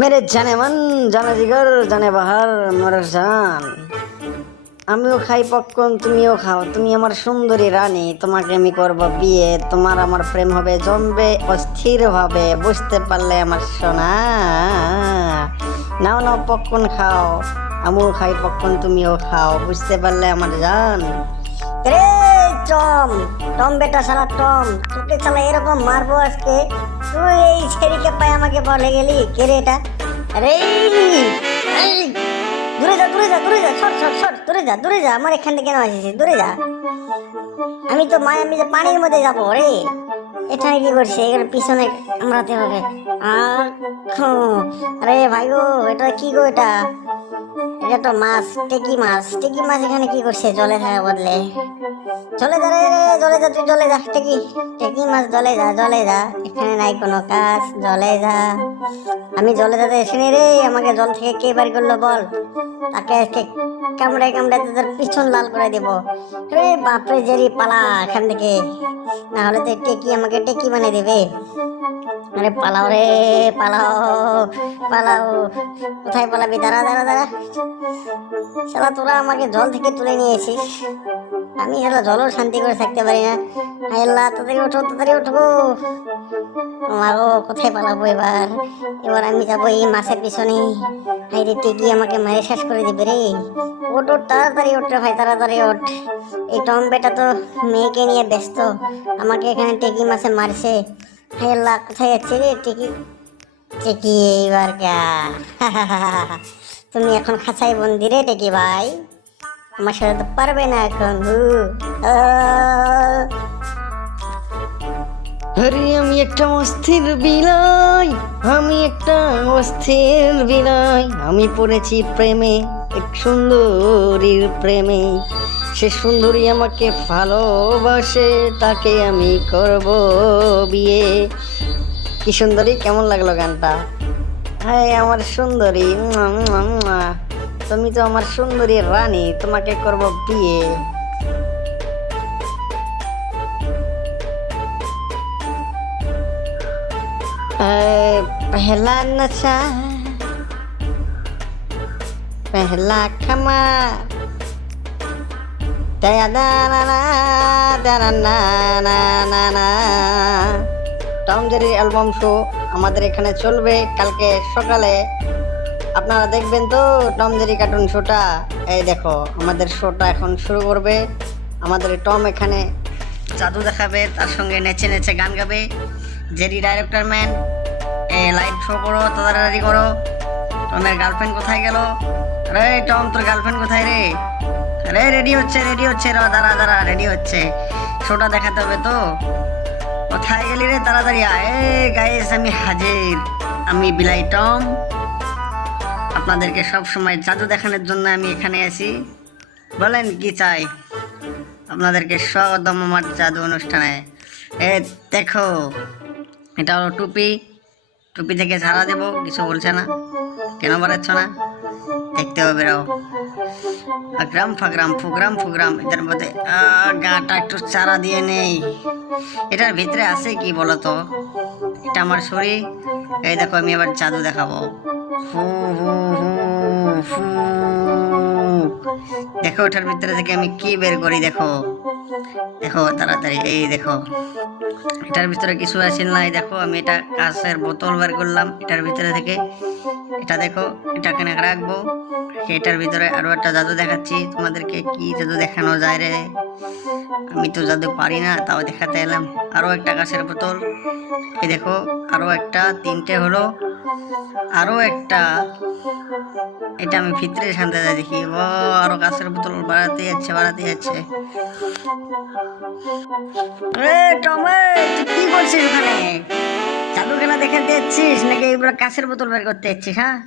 মেরে জানে মন জানে জিগর জানে বাহার মরার জান আমিও খাই পপকর্ন তুমিও খাও তুমি আমার সুন্দরী রানী তোমাকে আমি করব বিয়ে তোমার আমার প্রেম হবে জমবে অস্থির হবে বুঝতে পারলে আমার সোনা নাও নাও পপকর্ন খাও আমিও খাই পপকর্ন তুমিও খাও বুঝতে পারলে আমার জান রে টম টম বেটা সারা টম, তোকে চালা এরকম মারবো আজকে? তুই এই ছেড়িকে পায়ে আমাকে বলে গেলি? কে রে এটা? আরে দূরে যা দূরে যা দূরে যা, সর সর সর, দূরে যা দূরে যা, আমার এখান থেকে কেন আসিস? দূরে যা। আমি তো মায় আমি যে পানির মধ্যে যাব রে। এখানে কি করছে? এখানে পিছনে কামড়াতে হবে। আরে ভাই গো, এটা কি গো এটা? এটা তো মাছ, টেকি মাছ। টেকি মাছ এখানে কি করছে? জলে থাকা বদলে। চলে যা রে, জলে যা, তুই জলে যা, টেকি। টেকি মাছ জলে যা জলে যা। এখানে নাই কোনো কাজ, জলে যা। আমি জলে যেতে এসেনি রে, আমাকে জল থেকে কে বাড়ি করল বল? তাকে আজকে কামড়ে কামড়ে তোদের পিছন লাল করে দেব। রে বাপরে জেরি পালা এখান থেকে। না হলে তো টেকি আমাকে টেকি বানিয়ে দেবে। আরে পালাও রে, পালাও পালাও। কোথায় পালাবি? দাঁড়া দাঁড়া দাঁড়া। শালা, তোরা আমাকে জল থেকে তুলে নিয়ে এসিস আমি শালা জলও শান্তি করে থাকতে পারি না। আল্লাহ, তাড়াতাড়ি ওঠো, তাড়াতাড়ি উঠবো মাগো কোথায় পালাবো এবার? এবার আমি যাব এই মাছের পিছনে। হাই রে টেকি আমাকে মারে শেষ করে দিবে রে? ওট ওট তাড়াতাড়ি ওঠ ভাই, তাড়াতাড়ি ওঠ। এই টম বেটা তো মেয়েকে নিয়ে ব্যস্ত। আমাকে এখানে টেকি মাছে মারছে। আল্লাহ কোথায় যাচ্ছে রে? টেকি টেকি এইবার ক্যা তুমি এখন খাঁচাই বন্দি রে টেকি ভাই। আমার সাথে তো পারবে না এখন আরে আমি একটা অস্থির বিলাই আমি একটা অস্থির বিলাই আমি পড়েছি প্রেমে, এক সুন্দরীর প্রেমে। সে সুন্দরী আমাকে ভালোবাসে তাকে আমি করব বিয়ে কি সুন্দরী কেমন লাগলো গানটা হ্যাঁ আমার সুন্দরী মুয়া, মুয়া, মুয়া। তুমি তো আমার সুন্দরী রানী তোমাকে করব বিয়ে ए, पहला नशा पहला खमा টম জেরির অ্যালবাম শো আমাদের এখানে চলবে কালকে সকালে। আপনারা দেখবেন তো টম জেরি কার্টুন শোটা এই দেখো, আমাদের শোটা এখন শুরু করবে। আমাদের টম এখানে জাদু দেখাবে, তার সঙ্গে নেচে নেচে গান গাবে। জেরি ডাইরেক্টর ম্যান এ লাইট শো করো, তাড়াতাড়ি করো। টমের গার্লফ্রেন্ড কোথায় গেল? আরে, টম, তোর গার্লফ্রেন্ড কোথায় রে? আরে রেডি হচ্ছে রেডি হচ্ছে র দাঁড়া দাঁড়া, রেডি হচ্ছে। শোটা দেখাতে হবে তো। কোথায় গেলি রে, তাড়াতাড়ি এ গাইস আমি হাজির। আমি বিলাই টম। আপনাদেরকে সব সময় জাদু দেখানোর জন্য আমি এখানে আছি। বলেন, কি চাই? আপনাদেরকে স্বাগতম আমার জাদু অনুষ্ঠানে। এ, দেখো, এটা হলো টুপি। টুপি থেকে ছাড়া দেবো, কিছু বলছে না। কেন বাড়াচ্ছ না? দেখতে হবে, রাও। গ্রাম ফাগ্রাম ফুগ্রাম ফুগ্রাম এটার মধ্যে গাটা একটু চারা দিয়ে নেই। এটার ভিতরে আছে কি বলতো? এটা আমার শরীর। এই দেখো, আমি এবার জাদু দেখাবো। হু হু হু ফু দেখো ওটার ভিতরে থেকে আমি কি বের করি দেখো। দেখো, তাড়াতাড়ি, এই দেখো। এটার ভিতরে কিছু আছে নাই, দেখো, আমি এটা কাঁচের বোতল বের করলাম। এটার ভিতরে থেকে এটা দেখো এটা কেন রাখব। এটার ভিতরে আরও একটা জাদু দেখাচ্ছি। তোমাদেরকে কি জাদু দেখানো যায় রে? আমি তো জাদু পারি না, তাও দেখাতে এলাম। আরও একটা কাঁচের বোতল। এই দেখো, আরও একটা, তিনটে হলো। আরও একটা। এটা আমি ভিতরে শান্তি দেখি। ও আরও গাছের বোতল বাড়াতে যাচ্ছে বাড়াতে যাচ্ছে। কি করছিস ওখানে? জাদু খেলা দেখাতে যাচ্ছিস নাকি এইবার কাছের বোতল বের করতে যাচ্ছিস হ্যাঁ?